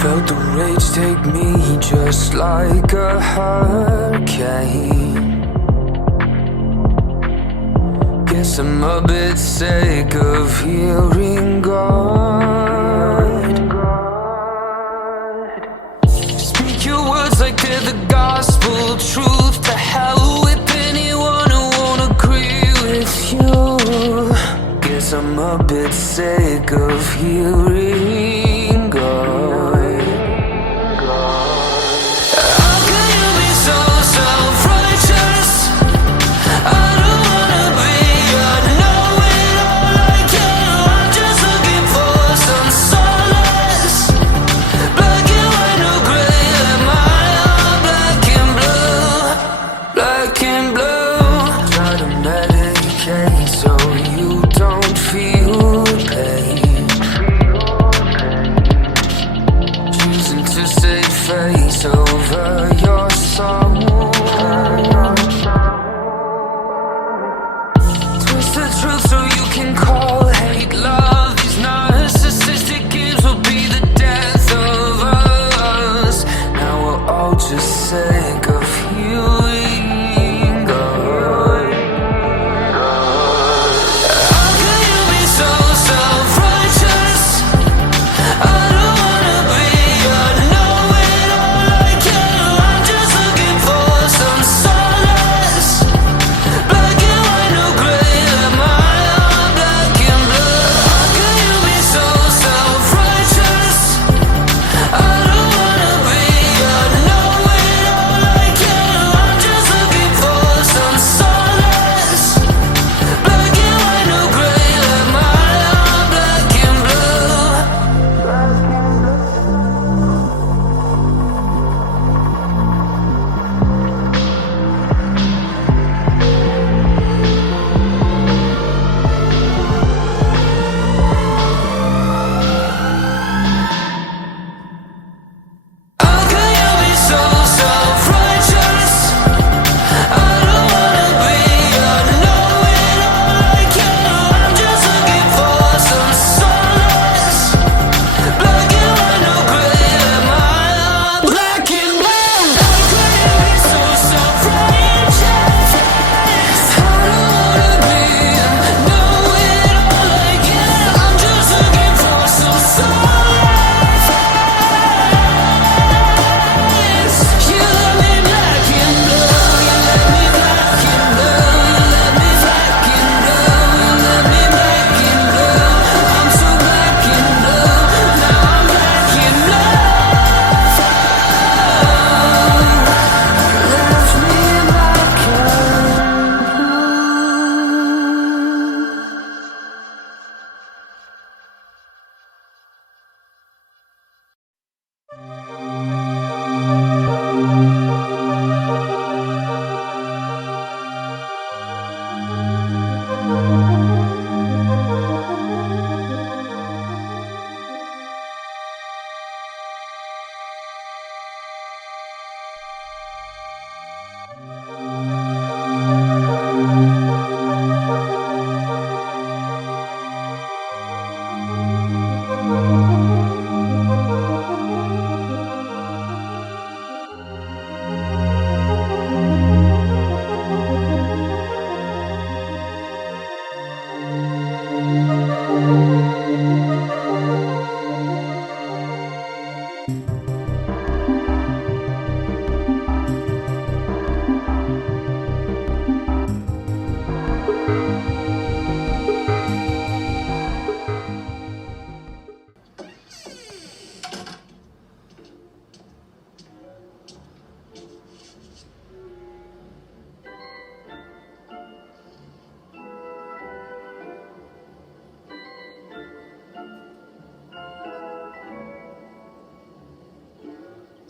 Felt the rage take me just like a hurricane. Guess I'm a bit sick of hearing God. Speak your words like they're the gospel truth. To hell with anyone who won't agree with you. Guess I'm a bit sick of hearing God.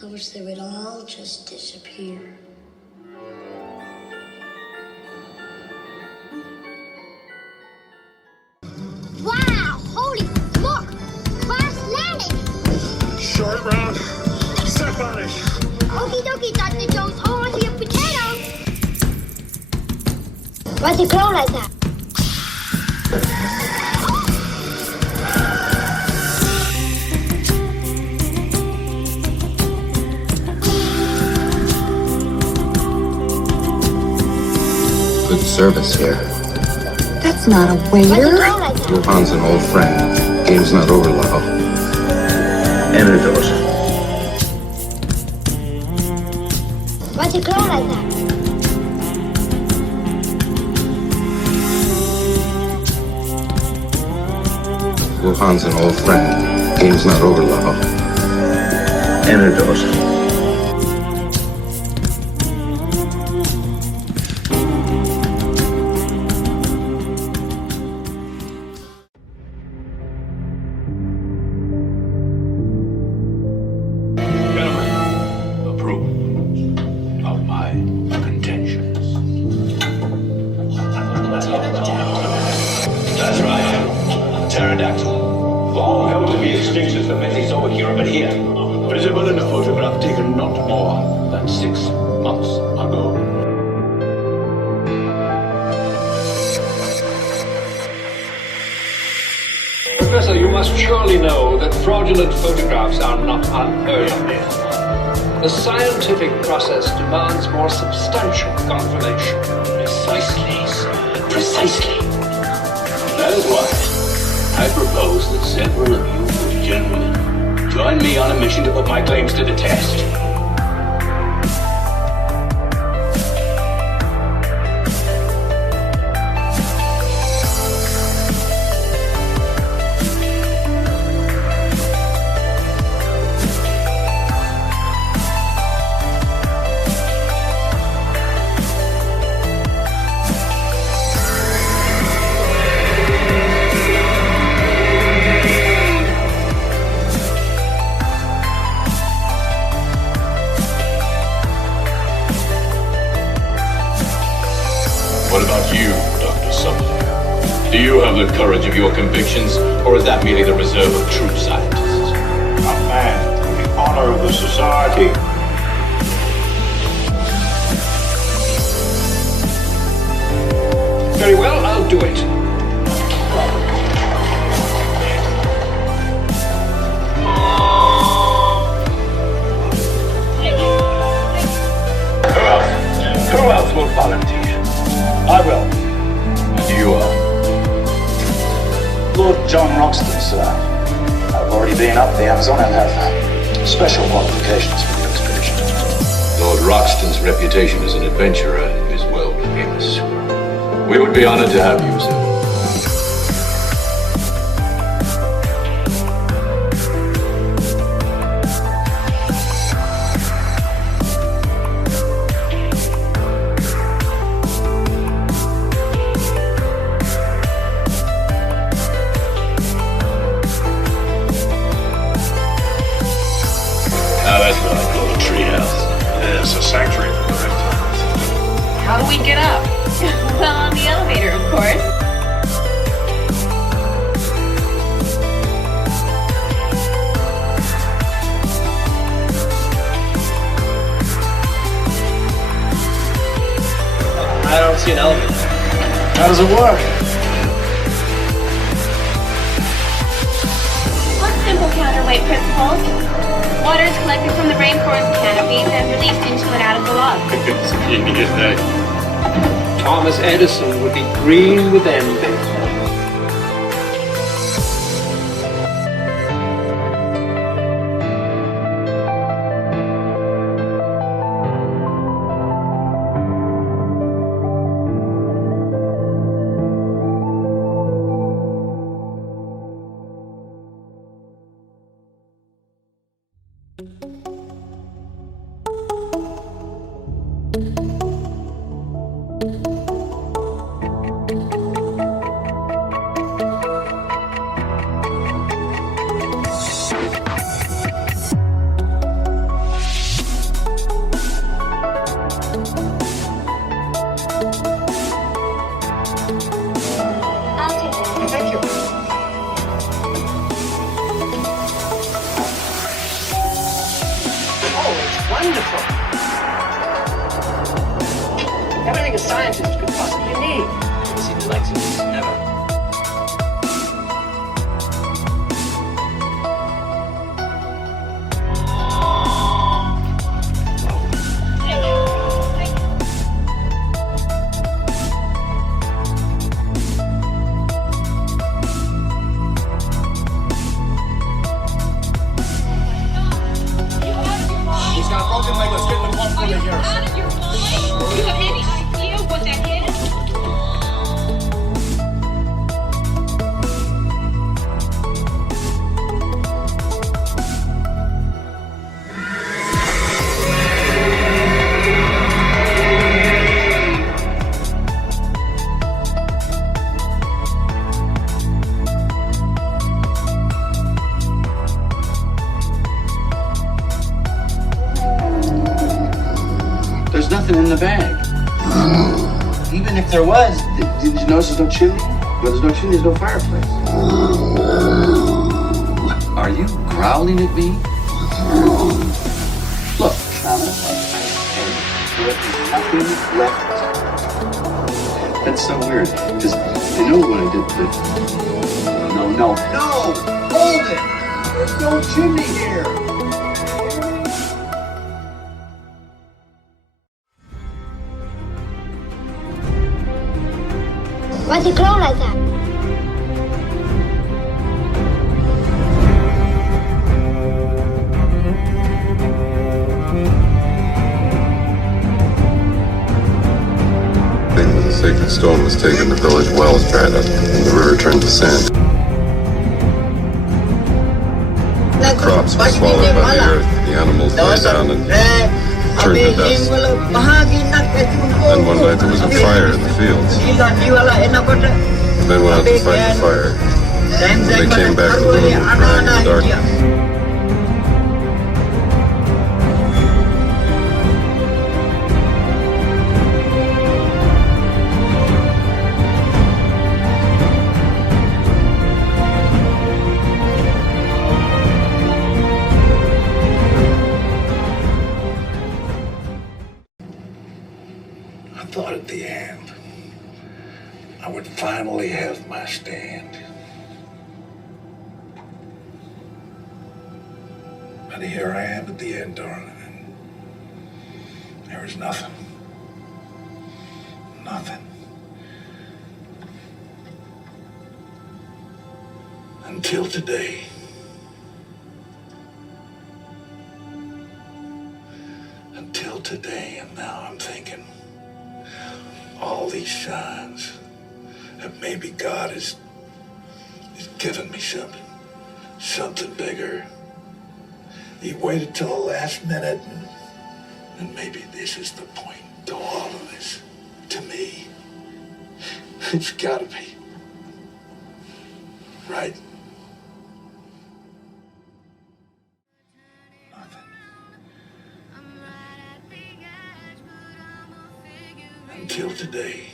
I wish they would all just disappear. Wow! Holy look! Crash landing! Short round. Step on it. Okie dokie, Dr. Jones. Hold on to your potato. Why's it grow like that? service here. That's not a Why'd you waiter. grow like that? Johan's an old friend. Game's not over, Lavo. Enter those. Why'd you grow like that? Johan's an old friend. Game's not over, Lavo. Enter those. Gentlemen, approve of my contentions. That's right. Pterodactyl. Long held to be extinct since the Mesozoic era, but here, visible in a photograph taken not more than 6 months ago. Professor, you must surely know that fraudulent photographs are not unheard of here. The scientific process demands more substantial confirmation. Precisely, sir. Precisely. That is why I propose that several of you good gentlemen join me on a mission to put my claims to the test. What about you, Dr. Sumner? Do you have the courage of your convictions, or is that merely the reserve of true scientists? A man for the honor of the society. Very well, I'll do it. Who else will volunteer? I will. And you are? Lord John Roxton, sir. I've already been up the Amazon and have special qualifications for the expedition. Lord Roxton's reputation as an adventurer is world famous. We would be honored to have you, sir. Now that's what I call a treehouse. It's a sanctuary for the reptiles. How do we get up? Well, on the elevator, of course. I don't see an elevator. How does it work? What simple counterweight principles? Water is collected from the rainforest canopies and released into and out of the log. It's a genius day. Thomas Edison would be green with envy. I'll take it. Thank you. nothing in the bag. Even if there was, did you notice there's no chimney? Where there's no chimney, there's no fireplace. Are you growling at me? Look, Thomas. There's nothing left. That's so weird, because you know what I did, but... No! Hold it! There's no chimney here! Why'd you grow like that? The sacred stone was taken, the village wells dried up, and the river turned to sand. The crops were swallowed by the earth, the animals lay down and turned to dust. Then one night there was a fire in the fields. The men went out to fight the fire. When they came back, the women were crying in the darkness. I thought at the end I would finally have my stand. But here I am at the end, darling, and there is nothing. Nothing. Until today. Until today, and now I'm thinking, all these signs that maybe God is giving me something bigger. He waited till the last minute, and maybe this is the point to all of this. To me, it's gotta be. Right? Nothing. Until today.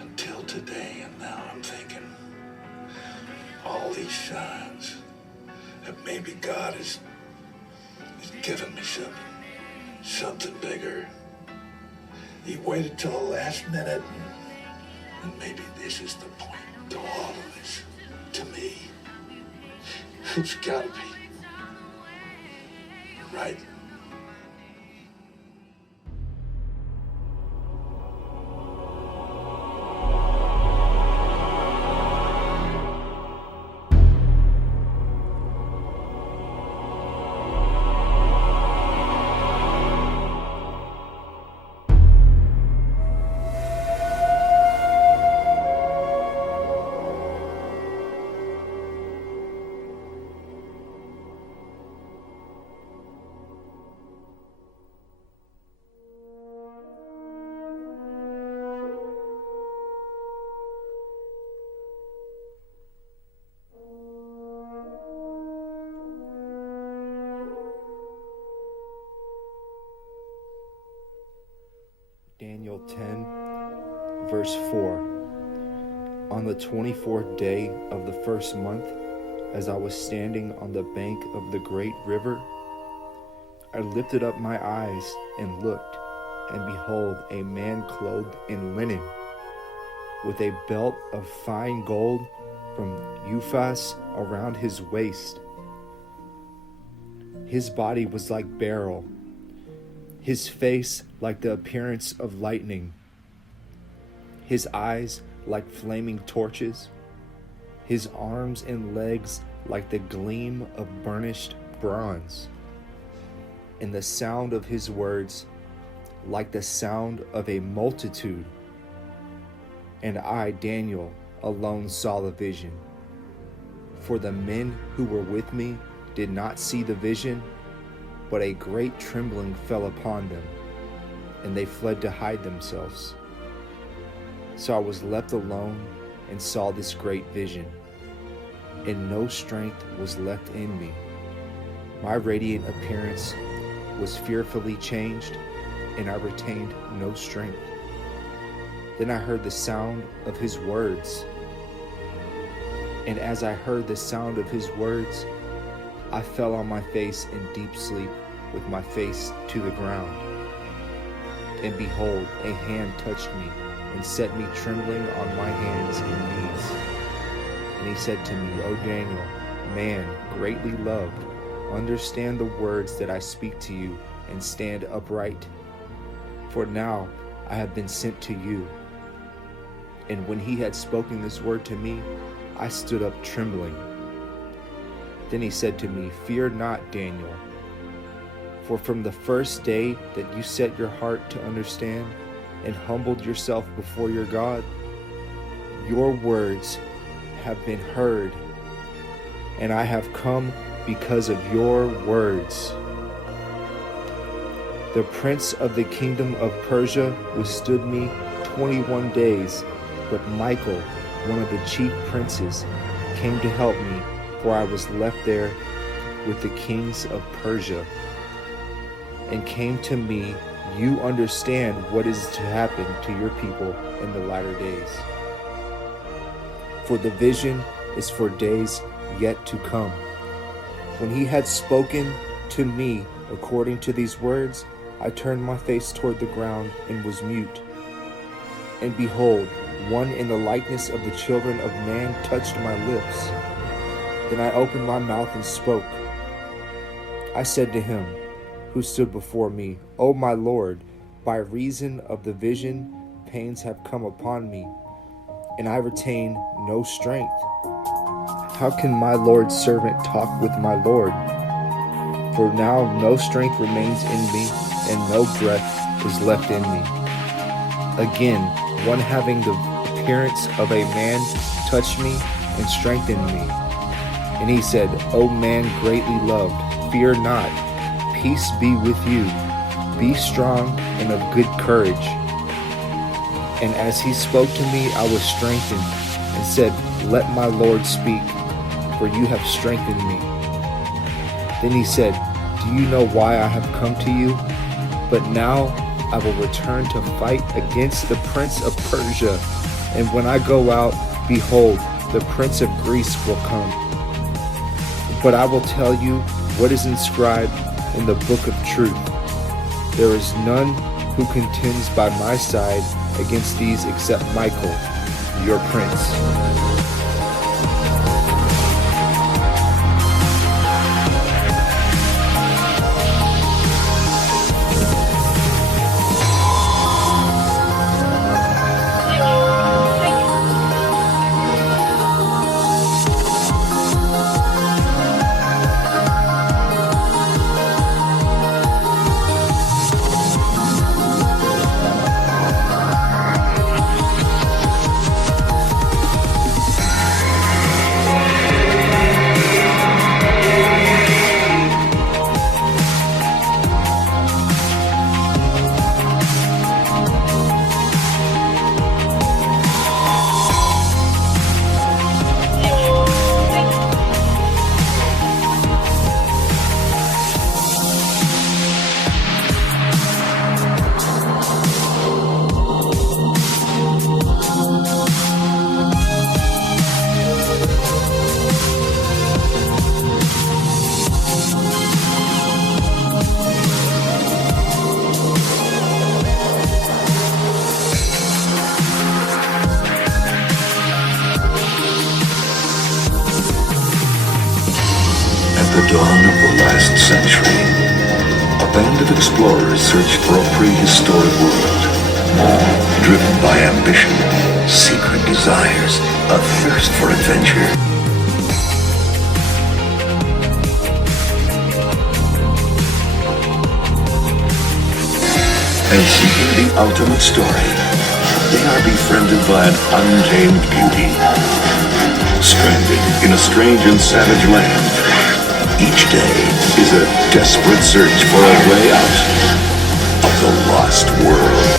Until today, and now I'm thinking, all these signs that maybe God is giving me something bigger. He waited till the last minute, and maybe this is the point to all of this. To me, it's gotta be. Right? Daniel 10, verse 4. On the 24th day of the first month, as I was standing on the bank of the great river, I lifted up my eyes and looked, and behold, a man clothed in linen, with a belt of fine gold from Uphaz around his waist. His body was like beryl, his face like the appearance of lightning, his eyes like flaming torches, his arms and legs like the gleam of burnished bronze, and the sound of his words like the sound of a multitude. And I, Daniel, alone saw the vision. For the men who were with me did not see the vision, but a great trembling fell upon them, and they fled to hide themselves. So I was left alone and saw this great vision, and no strength was left in me. My radiant appearance was fearfully changed, and I retained no strength. Then I heard the sound of his words. And as I heard the sound of his words, I fell on my face in deep sleep with my face to the ground. And behold, a hand touched me and set me trembling on my hands and knees. And he said to me, O Daniel, man greatly loved, understand the words that I speak to you and stand upright. For now I have been sent to you. And when he had spoken this word to me, I stood up trembling. Then he said to me, Fear not, Daniel, for from the first day that you set your heart to understand and humbled yourself before your God, your words have been heard, and I have come because of your words. The prince of the kingdom of Persia withstood me 21 days, but Michael, one of the chief princes, came to help me, for I was left there with the kings of Persia, and came to me. You understand what is to happen to your people in the latter days. For the vision is for days yet to come. When he had spoken to me according to these words, I turned my face toward the ground and was mute. And behold, one in the likeness of the children of man touched my lips. Then I opened my mouth and spoke. I said to him who stood before me, O my Lord, by reason of the vision, pains have come upon me, and I retain no strength. How can my Lord's servant talk with my Lord? For now no strength remains in me, and no breath is left in me. Again, one having the appearance of a man touched me and strengthened me. And he said, O man greatly loved, fear not, peace be with you. Be strong and of good courage. And as he spoke to me, I was strengthened and said, Let my Lord speak, for you have strengthened me. Then he said, Do you know why I have come to you? But now I will return to fight against the prince of Persia. And when I go out, behold, the prince of Greece will come. But I will tell you what is inscribed in the book of truth. There is none who contends by my side against these except Michael, your prince. the dawn of the last century, a band of explorers searched for a prehistoric world, driven by ambition, secret desires, a thirst for adventure. And seeking the ultimate story, they are befriended by an untamed beauty, stranded in a strange and savage land. Each day is a desperate search for a way out of the lost world.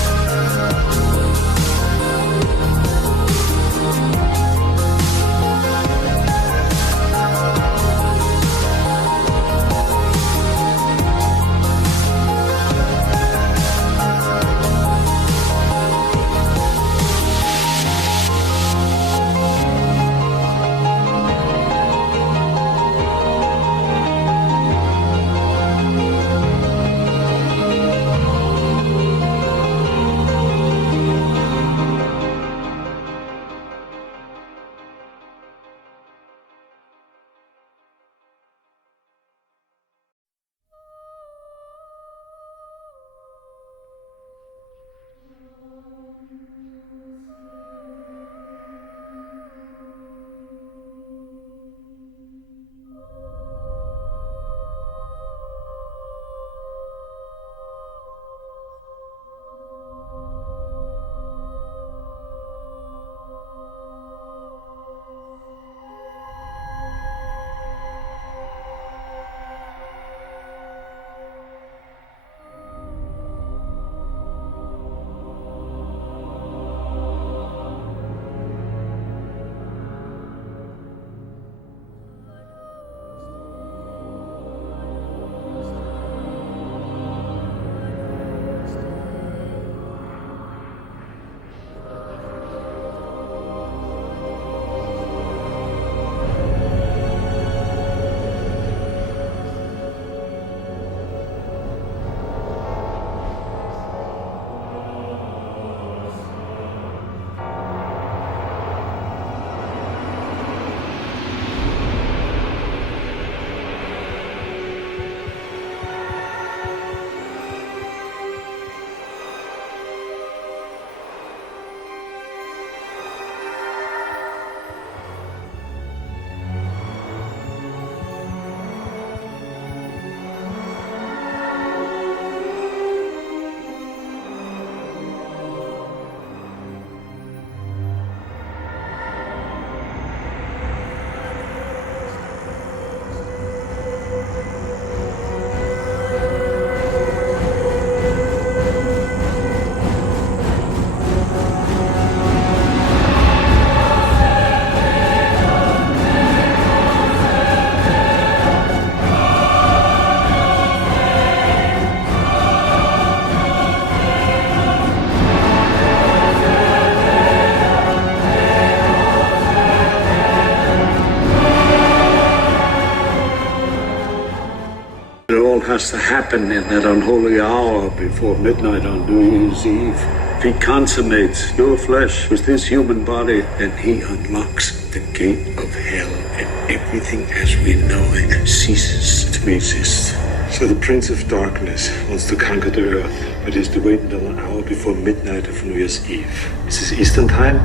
has to happen in that unholy hour before midnight on New Year's Eve. If he consummates your flesh with his human body, then he unlocks the gate of hell, and everything as we know it ceases to exist. So the Prince of Darkness wants to conquer the earth, but he has to wait until an hour before midnight of New Year's Eve. Is this Eastern time?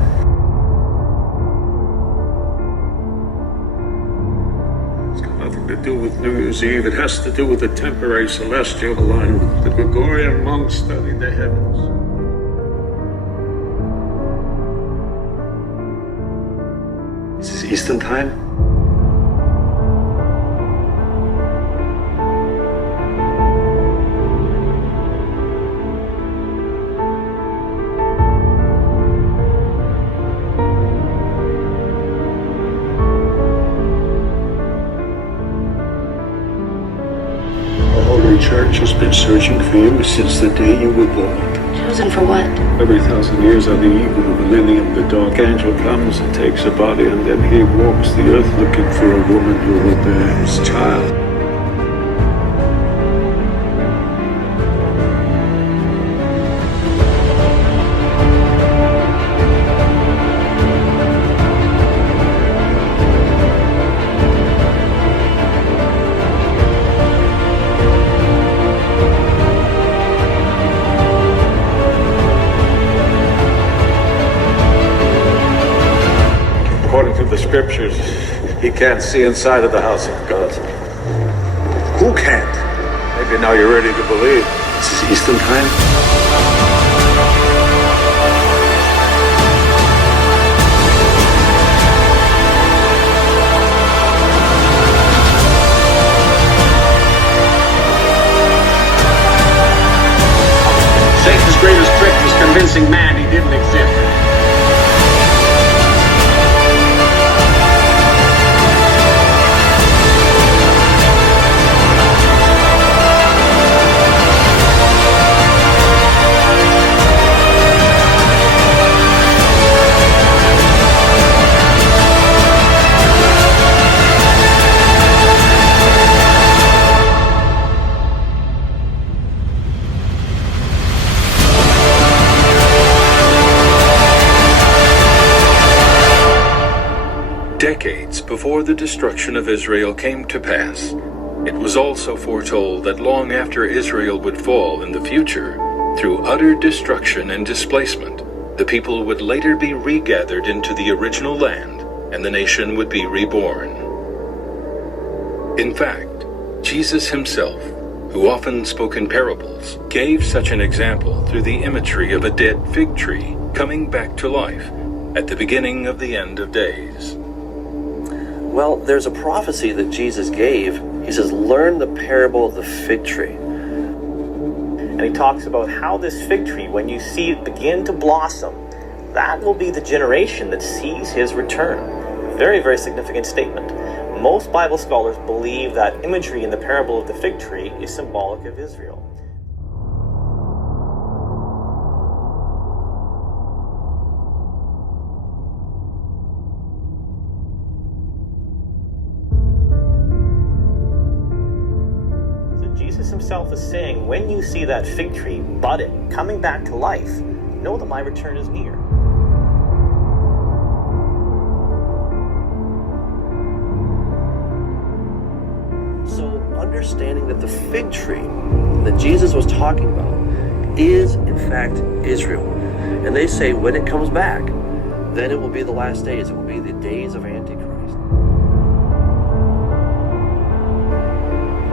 It's got nothing to do with New Year's Eve. It has to do with the temporary celestial alignment. The Gregorian monks studied the heavens. Is this Eastern time? Church has been searching for you since the day you were born. Chosen for what? Every 1,000 years on the eve of the millennium, the dark angel comes and takes a body, and then he walks the earth looking for a woman who will bear his child. According to the scriptures, he can't see inside of the house of God. Who can't? Maybe now you're ready to believe. This is Eastern time? Satan's greatest trick was convincing man he didn't exist. Decades before the destruction of Israel came to pass, it was also foretold that long after Israel would fall in the future, through utter destruction and displacement, the people would later be regathered into the original land, and the nation would be reborn. In fact, Jesus himself, who often spoke in parables, gave such an example through the imagery of a dead fig tree coming back to life at the beginning of the end of days. Well, there's a prophecy that Jesus gave. He says, learn the parable of the fig tree. And he talks about how this fig tree, when you see it begin to blossom, that will be the generation that sees his return. Very, very significant statement. Most Bible scholars believe that imagery in the parable of the fig tree is symbolic of Israel. Jesus himself is saying, when you see that fig tree budding, coming back to life, know that my return is near. So understanding that the fig tree that Jesus was talking about is in fact Israel. And they say when it comes back, then it will be the last days. It will be the days of Antichrist.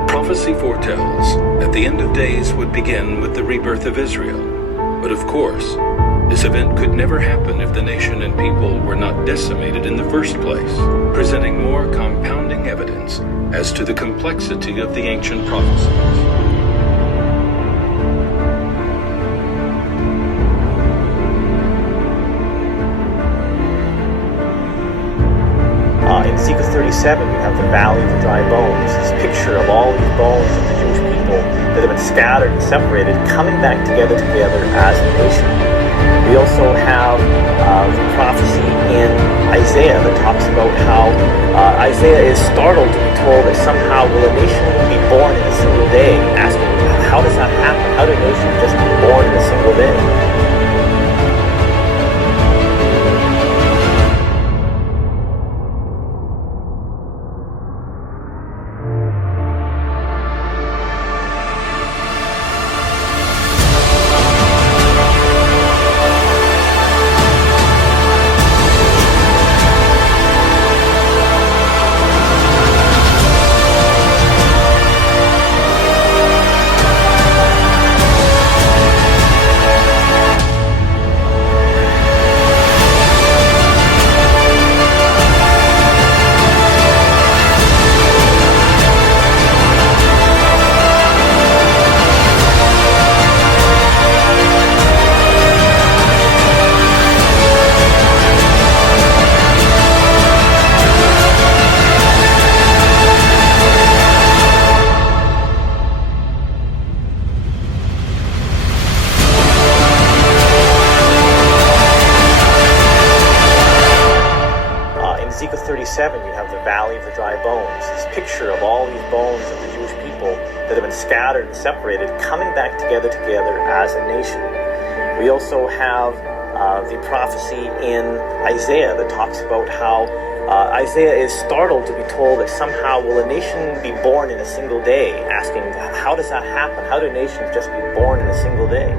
Prophecy foretells that the end of days would begin with the rebirth of Israel. But of course, this event could never happen if the nation and people were not decimated in the first place, presenting more compounding evidence as to the complexity of the ancient prophecies. In Ezekiel 37, we have the Valley of the Dry Bones, this picture of all these bones of the Jewish people that have been scattered and separated, coming back together as a nation. We also have the prophecy in Isaiah that talks about how Isaiah is startled to be told that somehow will a nation be born in a single day, asking how does that happen? How do nations just be born in a single day? Ezekiel 37, you have the Valley of the Dry Bones, this picture of all these bones of the Jewish people that have been scattered and separated, coming back together as a nation. We also have the prophecy in Isaiah that talks about how Isaiah is startled to be told that somehow will a nation be born in a single day, asking how does that happen? How do nations just be born in a single day?